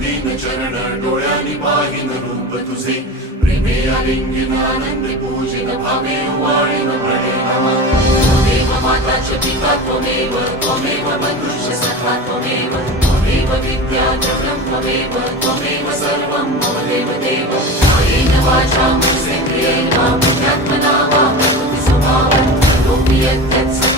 दीन चरण डोळ्यांनी पाहिन रूप तुझे प्रेमे आलिंगन आनंद पूजन भावे वाळीन प्रणय नमा त्वमेव माताच पिता त्वमेव त्वमेव बंधुश्च सखा त्वमेव त्वमेव विद्या जगं त्वमेव त्वमेव सर्वं मम देवदेव कायेन वाचा मनसेन्द्रियेण बुद्ध्यात्मना वा प्रकृति स्वभावं करोमि यत्